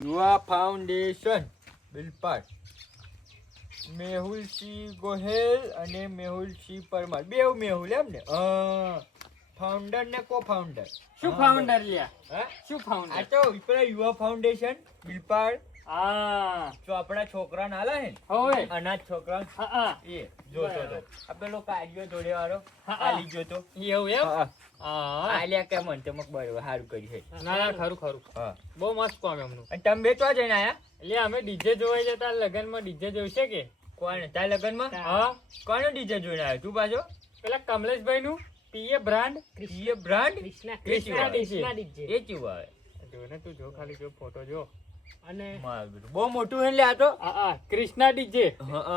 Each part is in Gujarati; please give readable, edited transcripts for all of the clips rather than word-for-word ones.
યુવા ફાઉન્ડેશન બિલપાટ મેહુલસિંહ ગોહેલ અને મેહુલસિંહ પરમાર બેવ મેહુલ એમ ને ફાઉન્ડર ને કો ફાઉન્ડર શું ફાઉન્ડર લ્યા હા શું ફાઉન્ડર આ તો પેલા યુવા ફાઉન્ડેશન બિલપાડ હા તો આપણા છોકરા નાલા હે હોવે અનાથ છોકરા હા એ જોતો તો આ પેલો કાઢ્યો જોડે વાળો હા. આલી જોતો એવું એમ હા હા આલ્યા કે મન તો મક બરોબર સારું કરી છે ના ના ખરું ખરું હા બહુ મસ્ત કામ એમનું અને તમે બે તો જઈને આયા એટલે અમે ડીજે જોવા જતા લગનમાં ડીજે જોઈશે કે કોણ તાર લગનમાં હા કોનો ડીજે જોઈને આવ્યો તું પાછો પેલા કમલેશભાઈ નું પીએ બ્રાન્ડ એ બ્રાન્ડ કૃષ્ણા ડીજે એ કેવું આવે જો ને તું જો ખાલી જો ફોટો જો અને મારું બેટું બહુ મોટું હે લે આ તો હા કૃષ્ણા ડીજે હા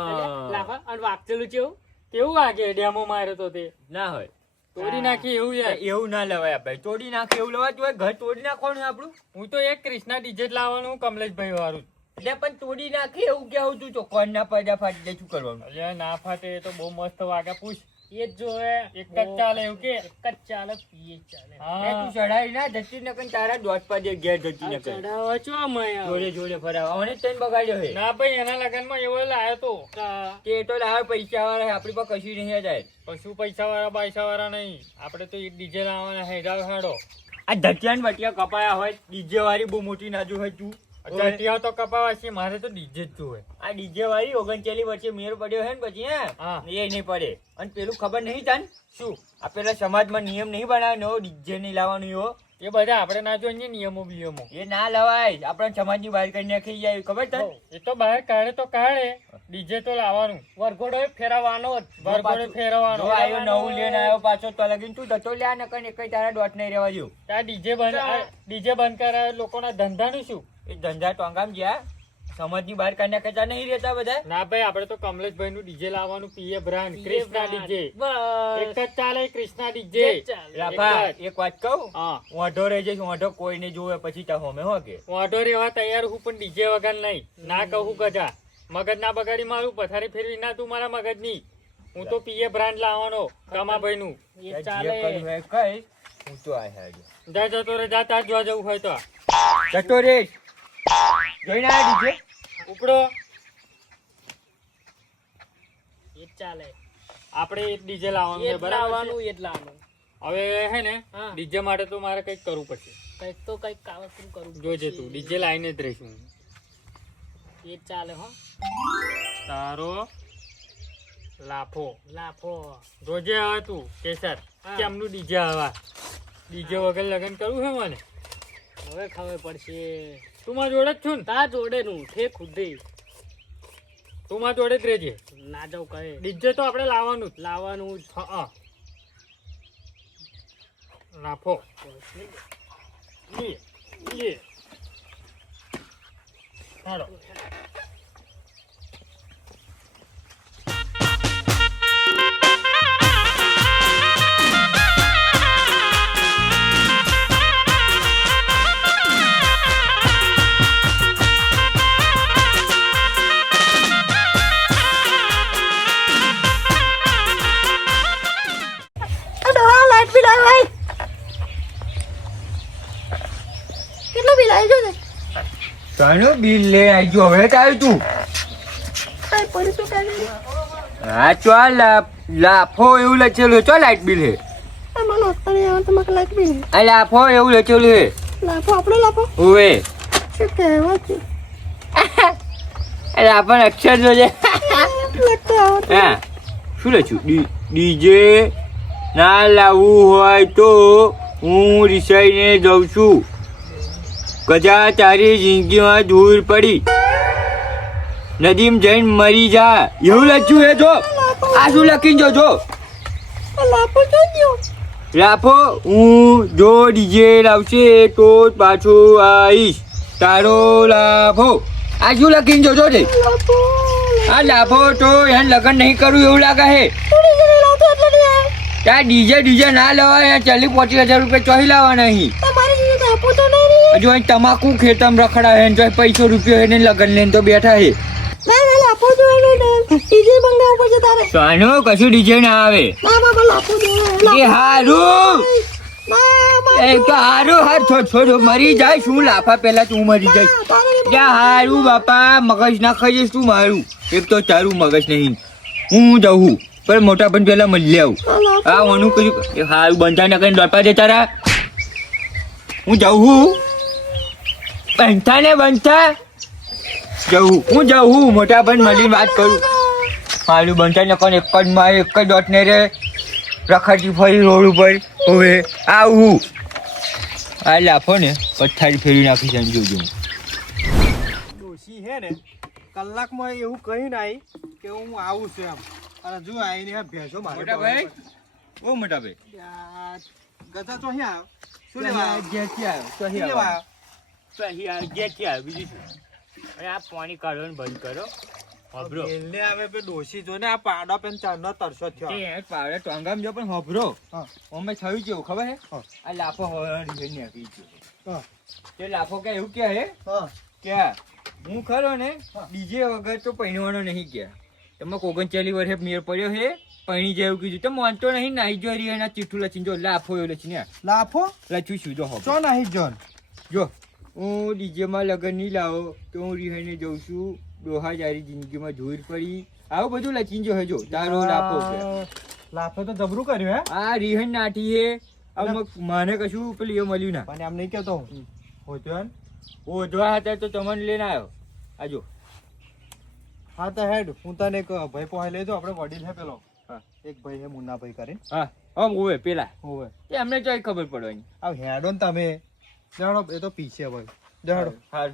લાફા અને વાગચેલું કેવું કેવું વાગે ડેમો માર્યો તો તે ના હોય તોડી નાખી એવું યાર એવું ના લેવાય આપણે તોડી નાખે એવું લેવાય તું ઘર તોડી નાખવાનું આપણું હું તો એક કૃષ્ણા ડીજે જ લાવવાનું કમલેશભાઈ વાળું એટલે પણ તોડી નાખે એવું કેવું તું તો કોણ ના પડ્યા ફાટી જાય શું કરવાનું અલ્યા ના ફાટે એ તો બહુ મસ્ત વાગે પૂછ એ જ જોવે એક જ ચાલે એવું કે એક જ ચાલે પીએ ચાલે એ તું ચડાઈ ના જતી ન કઈ તારા દોઢ પાડે ઘેર જતી ન કઈ ચડાવવા ચો મય જોડે જોડે ફરાવા મને તને બગાડ્યો હે ના ભાઈ એના લગનમાં એવો લાયો તો કે તો લાવ પૈસા વાળા હે, આપણી પાસે કશું નહીં જાય કશું પૈસા વાળા પૈસા વાળા નહીં આપણે તો એક ડીજે લાવવાના હેડા હાડો આ ધટિયાન બટિયા કપાયા હોય ડીજે વાળી બહુ મોટી નાજુ હોય તું ચટિયા તો કપાવા છે મારે તો ડીજે જ જોવે આ ડીજે વાળી 39 વર્ષે મેર પડ્યો હે ને પછી હા. એ નહીં પડે અને પેલું ખબર નહીં તને શું આ પેલા સમાજમાં નિયમ નહીં બનાવ્યો ડીજે નહીં લાવવાનું એવો એ બધા આપણે ના જોઈએ નિયમો બિયમો એ ના લવાય આપણા સમાજની બહાર કરી નાખી જાય ખબર તને એ તો બહાર કાઢે તો કાઢે ડીજે તો લાવવાનું વરઘોડો ફેરવવાનો વરઘોડો ફેરવવાનો જો આયો નવું લેન આવ્યો પાછો તો લગીન તું ધતો લ્યા ન કઈ કઈ તારા દોટ નહીં રહેવા જો આ ડીજે બંધ કરાવે લોકોના ધંધાનું શું એ ધંધા ટોંગામ જ્યાં સમાજની બહાર કાઢી નાખતા નહીં રહેતા બધા ના ભાઈ આપણે તો કમલેશભાઈ નું ડીજે લાવવાનું પીએ બ્રાન્ડ કૃષ્ણા ડીજે એક જ ચાલે કૃષ્ણા ડીજે રાપા એક વાત કહું હા વાંઢો રહી જઈશ વાંઢો કોઈને જોવે પછી તા હોમે હો કે વાંઢો રેવા તૈયાર હું પણ ડીજે વગર નહીં ના કહું ગજા મગજ ના બગાડી મારું પથારી ફેરવી ના તું મારા મગજ ની હું તો પીએ બ્રાન્ડ લાવવાનો કમાભાઈ નું જે કર્યું હે કઈ હું તો આયા જો જા જતો રે જા તાર જોવા જવું હોય તો જતો રે જોઈને આયા ડીજે ઉપડો એ ચાલે આપણે એક ડીજે લાવવાનું છે બરાબર હવે હે ને ડીજે માટે તો મારે કંઈક કરવું પડશે કંઈક તો કંઈક કાવતરું કરવું જોજે તું ડીજે લાઈને જ રહીશું એ ચાલે હો તારો લાફો જોજે હવે તું કેસર કેમનું ડીજે આવા ડીજે વગર લગન કરવું છે મને હવે ખબર પડશે તું મારા જોડે જ છું ને તા જોડે નું ઠે ખુદે તું મારા જોડે જ રહેજે ના જાવ કહે ડીજે તો આપણે લાવવાનું જ હા લાફો લે હાલો તારું બિલ લે આવજો હવે તો આવ્યું તું હા ચાલ લાફો એવું લખેલું ચો લાઈટ બિલ હે આ લાફો એવું લખેલું હે ઓવે લાફો અક્ષર જોજે હા શું લખ્યું ડીજે ના લાવવું હોય તો હું રિસાઈને જઉં છું ગજા તારી જિંદગીમાં દૂર પડી નદીમ જઈને મરી જા એવું લખ્યું હે જો આ શું લખીને જો લાફો હું જો ડીજે લાવશે તો પાછો આવીશ તારો લાફો આ શું લખીને જોજો છે આ લાફો તો એને લગન નહીં કરવું એવું લાગે હે ત્યાં ડીજે ના લેવાય 40-50 હજાર રૂપિયા ચોહી લાવવા નહીં હજુ અહીં તમાકુ ખેતમ રખડા હે જો પૈસો રૂપિયો એને લગન લઈને તો બેઠા હે સાનો કશું ડીજે ના આવે એ હારું એ તો હારું છોડો મરી જાય શું લાફા પેલા તું મરી જાય ત્યાં હારું બાપા મગજ ના ખાઈ જઈશ તું મારું એક તો તારું મગજ નહીં હું જવું પણ મોટા પણ પેલા મળી આવું હા ઓનું કયું હારું બંધા ને કઈ દોડપા દેતા રહ્યા હું જવું બનતા ને બનતા હું જવું મોટા પણ મળીને વાત કરું હારું બનતા ને કોણ એક જ મારે એક જ દોટ ને રે રખડતી ફરી રોડ ઉપર હવે આવું આ લાફો ને પથ્થારી ફેરવી નાખી છે જોજો ડોશી હે ને કલાકમાં એવું કહ્યું નહીં કે હું આવું છું એમ અને જો આવીને ભેંસો મોટા ભાઈ ઓ મોટા ભાઈ ગધા તો અહીંયા આવ્યો શું લેવા લેવા ઘેરથી આવ્યો તો શું લેવા આવ્યો? તો અહીં ઘેરથી આવ્યો બીજું શું અને આ પાણી કાઢવાનું બંધ કરો હોભરો એલને આવે પે ડોશી જો ને આ પાડો પેન ચાંદનો તરસો થયો તે પાવડે ટોંગામ જો પણ હોભરો હા. અમે થયું કેવું ખબર હે હા. આ લાફો હવાની નાખી છે હા. તે લાફો કે એવું કે હે હા. કે હું ખરો ને હા. ડીજે વગર તો પહેરવાનો નહીં કે તમે 39 વર્ષે મેર પડ્યો હે પૈણી જેવું કીધું તો માનતો નહીં નાઈ જો રી એના ચીઠું લખીને જો લાફો એવું લખીને લાફો લખ્યું છું જો હોભરો ચો નહીં જોન જો હું ડીજેમાં લગન નહીં લાવો તો હું રિહાઈને જઉં છું ડોહા જારી જિંદગીમાં જોર પડી આવું બધું લખીને જો હજો તારો લાફો કે લાફો તો જબરું કર્યું હે આ રિહાઈ નાઠી હે અમુક માને કશું પેલું એ મળ્યું ના પણ એમ નહીં કેતો હું હોતો હે ને? ઓઢવા હતા તો તમને લઈને આવ્યો આજો હા તો હેડ હું તને એક ભાઈ પોહે લેજો આપણે વડીલ હે પેલો હા. એક ભાઈ હે મુન્ના ભાઈ કરીને હા હમ ઓવે પેલા હોવે એમને તો ખબર પડવાની આ હેડો ને તમે જાણો એ તો પીછે ભાઈ જાણો હાર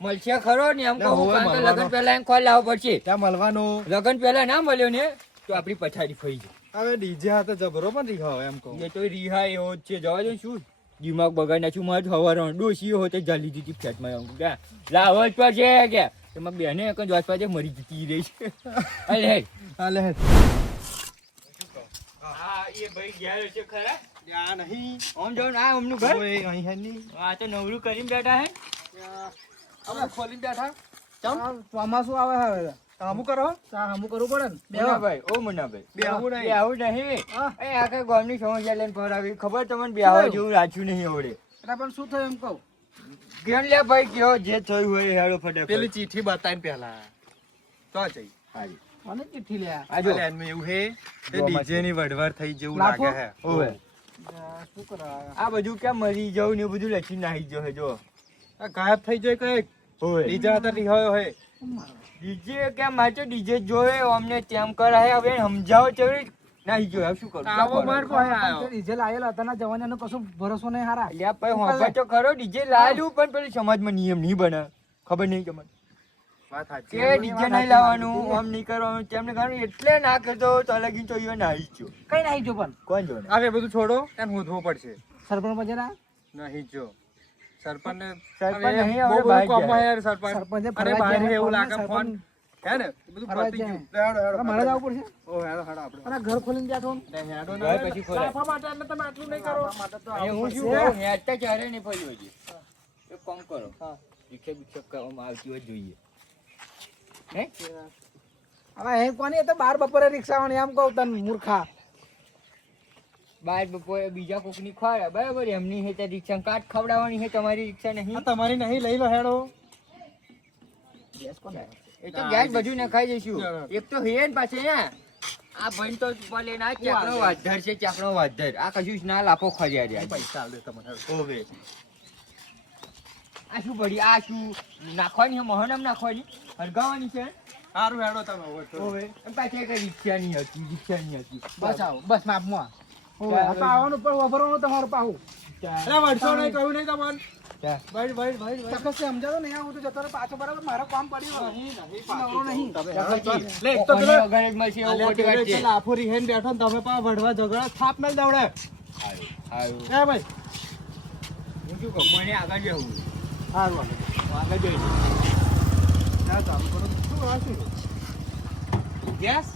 મળશે ખરો ને એમ ના, કહું હોવે કારણ કે મળવાનો. લગન પહેલા એમ ખોલ લાવવો પડશે ત્યાં મળવાનું લગન પહેલા ના મળ્યો ને તો આપણી પછાડી ફરી જાય હવે ડીજે હાથે જબરો પણ રીહાવ એમ કહું એ તો રિહા એવો જ છે જવા દો શું દિમાગ બગાડી નાખ્યું મારે હવારો ડોસી હોતે જાલી દીધી ફ્લેટમાં ક્યાં લાવો જ પડશે કે એમાં બેને એક જ વાત પાછે મરી જતી રહી છે અલે હેડ હાલે હેડ હા એ ભાઈ ગયા છે ખરા આ નહીં આમ જાવ ને આ અમનું ઘર ઓય અહીં હે નહીં આ તો નવરું કરીને બેઠા હે આપણે ખોલીને બેઠા ચમ ચોમાસું આવે હવે કામું કરો કામું કરવું પડે ને મુન્નાભાઈ ઓ મુન્નાભાઈ બેહવું નહીં. બેહવું નહીં હા. એ આખા ગામની સમસ્યા લઈને ફરાવી ખબર તમને બેહવા જેવું રાખ્યું નહીં આવડે એટલે પણ શું થયું એમ કહું કેમ લે ભાઈ કયો જે થયું હોય હેડો ફટાફટ પેલી ચીઠી બતાવીને પહેલા તો જઈ હારી. મને ચીઠી લે આ જો. એમાં એવું હે કે જોવામાં ડીજે ની વડવાર થઈ જેવું લાફો? લાગે હે હોવે. શું કરા આ બધું કેમ મરી જવું ને એવું બધું લખી નાખી જો હે જો આ ગાયબ થઈ જાય કઈ હોવે ડીજે હાથે રીહાયો હે ડીજે કેમ મારે ડીજે જોવે અમને તેમ કરાય હવે સમજાવો ચેવી નહીં જો હવે શું કરું આવો માર પાસે આયો ડીઝલ આયેલા હતા ના જવાનનો કશું ભરોસો નહીં હારા લ્યા ભાઈ હોંભા તો ખરો ડીજે લાવ્યું પણ પેલી સમાજમાં નિયમ નહીં બને ખબર નહીં તમને વાત સાચી કે ડીજે નહીં લાવવાનું આમ નહીં કરવાનું તેમને કરવાનું એટલે ના કરતો તો લગીન તો ઈવન આવી ગયો કઈ નહીં જો પણ કોણ જો હવે બધું છોડો એને હોધવું પડશે સરપંચ બજારા નહીં જો સરપંચ ને સરપંચ નહીં, હવે બહાર ગયા. યાર સરપંચ સરપંચે અરે ફરવા બહાર ગયા, એવું ફોન લાગે ને ફોન સરપંચ હે ને એ બધું ફરવા પતી જાય. ગયું હેડો હેડો મારે જવું પડશે ઓ હેડો હેડો આપણે અને ઘર ખોલીને બેઠો હેડો ઘર પછી ખોલાય. લાફા માટે એટલે તમે આટલું નહીં કરો અને હું શું કહું હેડતા ચારે નહીં ફર્યું હજી એક કામ કરો હા. રિક્ષા બિક્ષા કરવામાં આવતી હોય તો જોઈએ હે હવે હે કોની એ તો બાર બપોરે રિક્ષા વાળી એમ કહું તને મૂર્ખા બાર બપોરે બીજા કોકની ખવાડે બરાબર એમની હે તે રિક્ષા કાટ ખવડાવવાની હે તમારી રિક્ષા આ નહીં તમારી નહીં લઈ લો હેડો એ તો ગેસ બધું નખાઈ જઈશું ચાલો. એક તો હે ને પાછે ને આ ભાઈ તો ભલે ના ચાકડો વાધર છે ચાકડો વાધર આ કશું જ ના લાફો ખર્યા રહ્યા પૈસા આલ દે તમને હેડો. ઓવે આ શું પડી આ શું નાખવાની હે મોહનમ નાખવાની હરગાવાની છે સારું હેડો તમે હવે તો. ઓવે એમ પાછી એક રિક્ષાની હતી બસ આવો બસ માપમાં પાવાનું પણ વાપરવાનું તમારું પાહું અરે વળશો નહીં કહ્યું નહીં તમને ક્યાં? ભાઈ ભાઈ ભાઈ ભાઈ તકસ સમજાવો નહીં આવું તો જતો રહે પાછો બરાબર મારો કામ પડ્યું નવરો નહીં લે એક તો પેલો વગર જ મળશે એવું અલ્યા ખોટી વાત પેલો છે. છે લાફો રીહેન બેઠો ને તમે પા વઢવા ઝઘડા થાપ નહીં દવડે હારું. હે ભાઈ હું શું કહું મને આગળ જવું સારું હાલો. આગળ જઈશું ના ચાલુ કરો શું આ શું ગેસ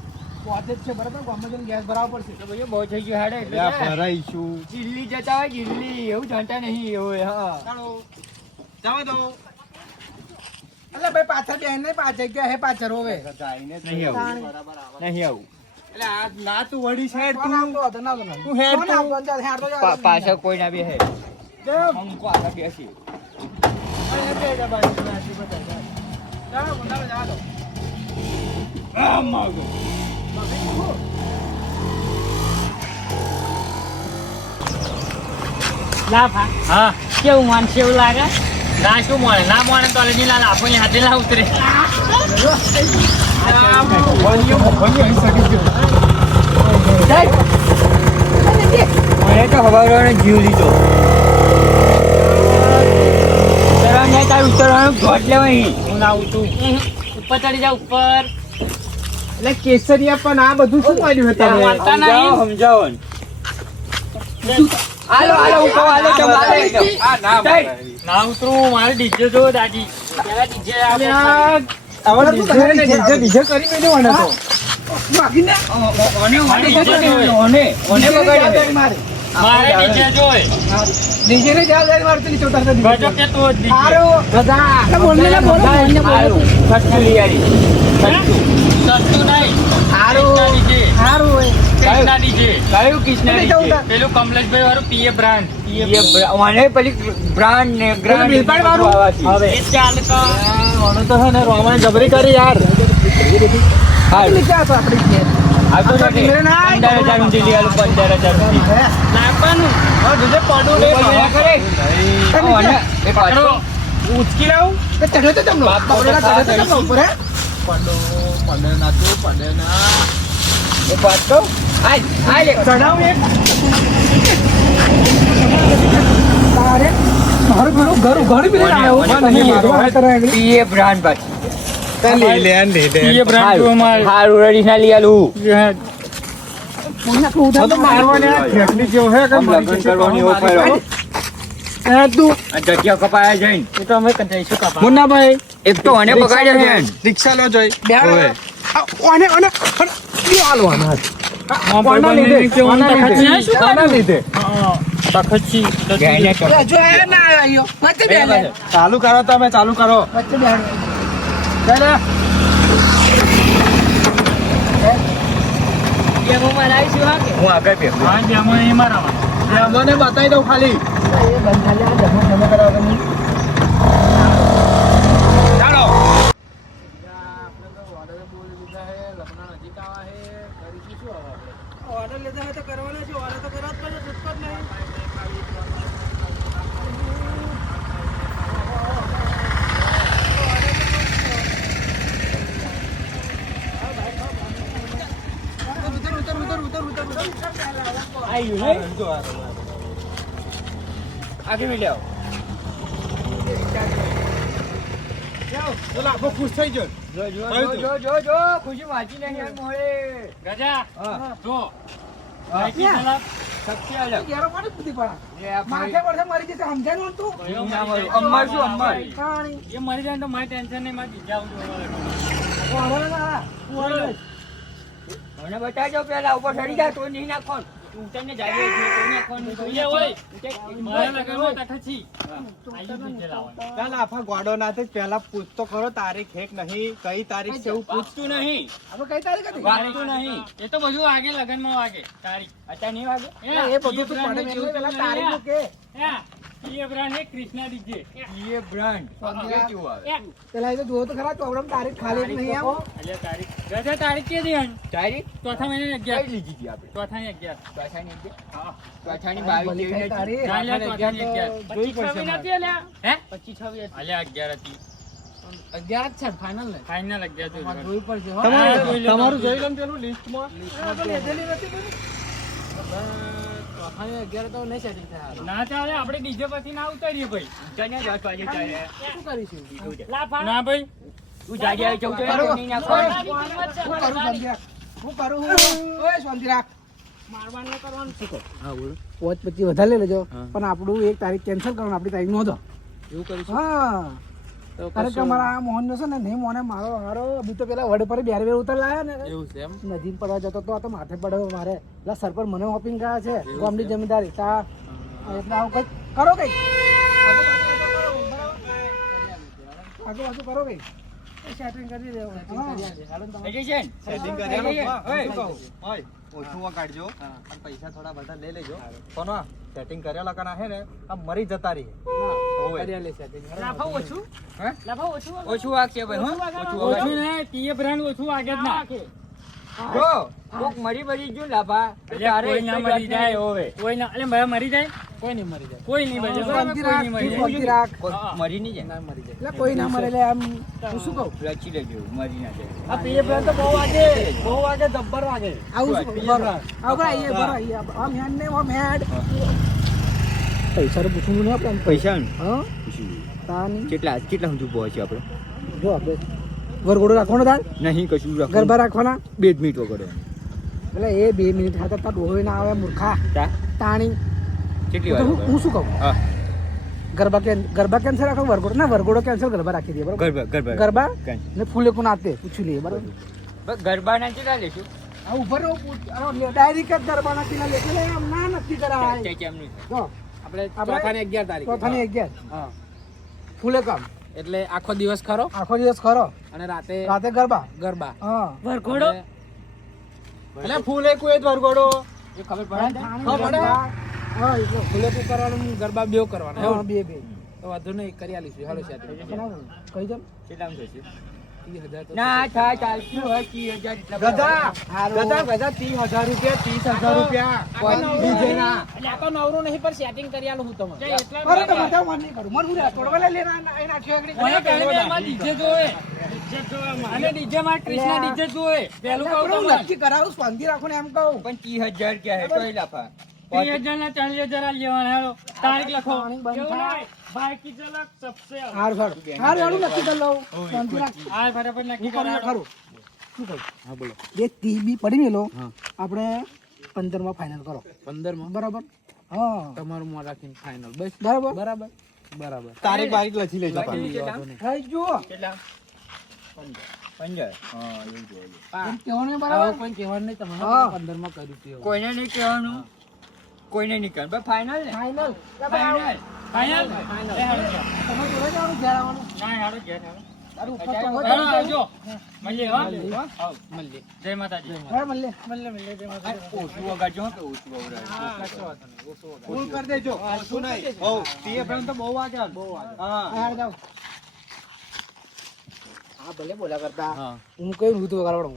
પોતે જ છે બરાબર ગામમાં જઈને ગેસ ભરાવવો પડશે તો ભાઈ બહુ થઈ ગયું હાડે એટલે અલ્યા ને. ભરાઈશું દિલ્હી જતા હોય દિલ્હી એવું જાણતા નહીં એવું હા ચાલો જવા દો એટલે ભાઈ પાછળ બેન નહીં પાછળ ગયા હે પાછળ હવે જાઈને નહીં આવું. બરાબર આવે નહીં આવું એટલે આ ના તું વળી છે કોણ આવતો હતો? ના આવતો, ના આવતો. તું હેડ કોણ આવતો? ચાલ, હેડ તો જા. પાછળ કોઈ ના બે હે જા. અમુક આગળ બેસી અરે, બે જા બાજુ, બાજુ, બધા જા. જા, બોલાવો, જા દો. આ માગો હા કેવું માનશે એવું લાગે ના શું મળે ના મળે તો અલગ લાલ આપણને હાથે ના ઉતરે મને તો હવારવાનો જીવ લીધો ઉતરવાનું તાર ઉતરવાનું ઘોટ લેવાય હું ના ઉતું ઉપર ચડી જા ઉપર એટલે કેસરિયા પણ આ બધું શું કર્યું તમે? વાંચતા નહીં. સમજાવો હાલો હાલો ઉપર હાલો તમારે આ ના જય. ના ઉતરું મારે ડીજે જો દાદી પેલા ડીજે હવે તો તમે ડીજે કરી મેલ્યો મને તો. માગીને. ઓને જવાબદારી મારી. મારે ડીજે જોય ડીજે ની જવાબદારી મારી તો નીચે ઉતારતા ગજો ડીજે. કે તો ડીજે હારું. બોલને બોલો. સસ્તું નહીં હારું. ડીજે હારું હોય. કૃષ્ણા ડીજે કયું કિસના નીચે ઉતાર. પેલું કમલેશભાઈ વાળું પીએ બ્રાન્ડ મને પેલી બ્રાન્ડ ને ગ્રાન્ડ બિલપાડ વાળું? હવે એ ચાલ કા મને તો હે ને રોમાન જબરી કરી યાર. હાલ નીચે આવતો આપણી ઘેર. આવતો આ તો નથી ઘેરે ના આય. 15,000 ઊંધી લઈ આલું 15,000 ઊંધી. હે? નાખવાનું હવે ડીજે પડું લે. કોઈ ના કરે ઓને એ પાછો ઉચકી લાવું. તો ચઢ્યો તો તમનો. બાપ બાપરેલા બાપ ચઢ્યો તો તમનો ઉપર, હે? એ પાછો હાલ હાલ ચઢાવું એક. તારે મારું ઘર બી લઈને આવ્યો. તમે મારવા હતા રે આગળ. પીએ બ્રાન્ડ પાછી પીએ બ્રાન્ડ જો મારે હારું રેડી ના લઈ આલું કોઈને તું ઉધાર તો મારવાને આ ખેકડી જેવો હે કે આમ લગ્ન કરવાની એવો કર્યો એ તું આ જગ્યા કપાયા જઈને એ તો અમે કંટાઈશું કાપા મુન્નાભાઈ એક તો મને બગાડ્યો છે રિક્ષા લો જોઈ બેહાડ. ઓય. ઓને ઈ હાલવાનો હાથ. કોના લીધે? કોના લીધે? તખતથી ગઈને તો જો એ ના આવ્યો વચ્ચે બેહાડ લે. ચાલુ કરો તમે ચાલુ કરો વચ્ચે બેહાડ. ચાલ હું આગળ બેઠો હા જેમાં એ મારામાં ને બતાવી દઉં ખાલી એ બંધ ખાલી આ જમો જમો કરાવો તમે. ચાલો ઓર્ડર લેતા હોય તો કરવાના છે. ઓર્ડર તો કરવા જ પડે. છૂટકો જ નહીં. આગળ મિલ્યો ચાલો આખો ખુશ થઈ ગયો જો ખુશી વાંચી નહીં યાર મોળે ગજા હા જો હા. ચલાવ શક્તિ અલગ ઘેરો પાડે બુદ્ધિ પાડા. એ આ માથે પડશે મરી જશે સમજાયું તું? અમ્મર શું અમ્મર પાણી. એ મરી જાય તો મારે ટેન્શન નહીં મારે બીજા ઓર્ડર ના. ઓર્ડર. મને બતાવજો પેલા ઉપર ચડી જાય તો નહીં નાખો ઉતરને જાય છે તો નાખવાનું તો એ હોય મારે લગનમાં તખતથી ચાલ આફા ગોડો નાથે પહેલા પૂછતો ખરો તારીખ હેક નહીં કઈ તારીખ છે એવું પૂછ પૂછતું નહીં હવે કઈ તારીખ હતી? વાગતું નહીં એ તો બધું વાગે લગનમાં વાગે તારીખ અત્યારે નહીં વાગે એ બધું તું પડે મેં પેલા તારીખનું કે. એ બ્રાન્ડ હે કૃષ્ણા ડીજે એ બ્રાન્ડ કેવું આવે પેલા એ તો જુઓ તો ખરા ચોપડામાં તારીખ ખાલી જ નહીં આવો. અલ્યા તારીખ ગજા તારીખ કે દી તારીખ ચોથા મહિને કઈ 11 લીધી હતી આપણે ચોથાની 11 ચોથાની એક હા ચોથાની ભલે 22 કઈ જેવી તારીખ. ના, અલ્યા, ચોથાની 11 જોઈ પડશે મારે. હે 25 26 અલ્યા 11 હતી 11 જ છે ફાઇનલ ને. ફાઇનલ 11 તમારે જોઈ જોવું પડશે હો. હા, જોઈ લો, તમારું જોઈ જોઈ લો ને પેલું લિસ્ટમાં આ તો લીધેલી નથી પેલી. ચોથાની 11 તો નહીં setting થાય હારું. ના ચાલે આપણે ડીજે પછી ના ઉતારીએ ભાઈ તને 10 વાગે ચાલે શું કરીશું? ના ભાઈ તું જાડી આવી 14 કરું. નહીં નાખો હું કરું શાંતિ રાખ. હું કરું ઓય શાંતિ રાખ. પોચ પછી વધારે લઈ લેજો પણ આપણું એક તારીખ કેન્સલ કરવાનું આપણી તારીખ નોંધો એવું કરીશું હા કારણ કે મારા આ મોહન છે ને નહીં મોને મારો હારો બી તો પેલા વડ પર બેર બેર ઉતર લાયા ને એવું છે એમ નદીમ પડવા જતો તો આ તો માથે પડ્યો મારે એટલે સર પર મને હોપિંગ ગયા છે ગામની જમીનદારી તા એટલે આવું કંઈક કરો કંઈક આગળ પાછું કરો કઈ સેટિંગ કરી દેવું થઈ ગઈ છે ને? સેટિંગ થઈ કરેલું ગઈ છે? હોય, શું કહું? હોય, ઓછું વગાડજો અને પૈસા થોડા બધા લઈ લેજો કોનો સેટિંગ કરેલા કના હે ને આ મરી જતા રહી હે? ઓછું વાગશે ભાઈ, હો? ઓછું ઓછું વાગશે. ને પીએ બ્રાન્ડ ઓછું વાગે જ ના જો કોક મરી બરી ગયું લાભા તો અલ્યા, તારે કોઈ ના એક જ મરી જાય વાતની હોવે. કોઈ ના એટલે મારા મરી જાય કોઈ નહીં મરી જાય કોઈ નહીં મરી જાય શાંતિ કોઈ રાખ, નહીં મરી તું જાય શાંતિ રાખ. કોક હા. મરી નહીં જાય. ના મરી જાય એટલે કોઈ ના મરે એટલે આમ હું શું કહું લખી લેજો મરી ના જાય. આ પીએ બ્રાન્ડ તો બહુ વાગે જબ્બર વાગે આવું શું કહું બરાબર આવું આઈએ બરાબર આમ હેન્ડ ને આમ હેડ પૈસા તો પૂછવું નહીં આપણે પૈસા ને હા પૂછી લઈએ. તાની કેટલા સુધી પહોંચે આપણે? જો આપણે વરઘોડો રાખવાનો તાર નહીં કશું રાખવાનું. ગરબા રાખવાના 2 મિનિટ વગર એટલે એ 2 મિનિટ ખાતા તાર ડોહો ના આવે મૂર્ખા તાણી કેટલી તો વાર હું શું કહું હા ગરબા કેન્સલ રાખો વરઘોડો ના વરઘોડો કેન્સલ ગરબા રાખી દઈએ બરાબર ગરબા ને ફૂલે કોણ આતે પૂછી લઈએ બરાબર ગરબાના કેટલા લેશું? આ ઉપર ડાયરેક્ટ જ ગરબા નાખી લે એટલે આમ ના નક્કી કરાય કેમ નહીં? જો આપણે ચોથાની 11 તારીખે ચોથાની 11 હા ફૂલે કામ એટલે આખો દિવસ ખરો આખો દિવસ ખરો અને રાતે રાતે ગરબા ગરબા હા વરઘોડો એટલે ફૂલે કોઈ જ વરઘોડો એ ખબર પડે ને? ખબર પડે? હા એટલે ફૂલે કો કરવાનું ગરબા બેવ કરવાના હા એવું બે તો વાંધો નહીં કરી આલીશું હાલો સાથે કઈ જાવ કેટલામાં થશે? 30,000 તો ના થાય ચાલતું હોય 30,000 એટલા ગધા ગધા 30,000 રૂપિયા 30,000 રૂપિયા બીજે ના. એટલે આ તો નવરું નહીં પણ સેટિંગ કરી આલું હું તમને અરે તો બધા મન નહીં કરું મન હું તોડવા લઈ લેના એના છેગડી મને પહેલે એમાં DJ જોવે અને DJ માં કૃષ્ણ DJ જોવે પહેલું કહું હું તમને નક્કી કરાવું શાંતિ રાખો ને એમ કહું પણ 30,000 ક્યાં હે તોય લાફા. 30,000 ના 40,000 આ લેવાના હાલો તારીખ લખો પાણી બંધ કેવું થાય. નહીં? ભાઈ કી ઝલક સબસે હાર હારું નક્કી કરી લઉં શાંતિ રાખ આ ફટાફટ નક્કી હું કરું કરાવો ખરું શું કહું હા બોલો જે 30 બી પડી મેલો આપણે 15 માં ફાઇનલ કરો 15 માં બરાબર હા તમારું મોં રાખીને ફાઇનલ બસ બરાબર બરાબર બરાબર તારીખ બારીખ લખી લેજો પાછી. થઈ જુઓ કેટલા? 15. હા, એવું જોઈએ. એમ કહેવાનું આવું બરાબર કોઈ કહેવાનું નહીં તમને હા. 15 માં કર્યું હતું એવું. કોઈને નહીં કહેવાનું, કોઈને નહીં કહેવાનું. બસ ફાઇનલ ને? Final final. ફાઇનલ તમે જોડે જવાનું ઘેર આવવાનું ના હાલો ઘેર હાલો તારું ઉપર તો હાલો હોય આવજો મળીએ હો આવો, મળીએ જય માતાજી હા મળે ઓછું વગાડજો હો, કે ઓછું વગાડજો. ફૂલ કરી દેજો ઓછું નહીં બહુ 30,000 તો બહુ વાગ્યા હા હાર જાવ હા ભલે બોલા કરતા હા હું કઈ ઋતુ વગાડવાનું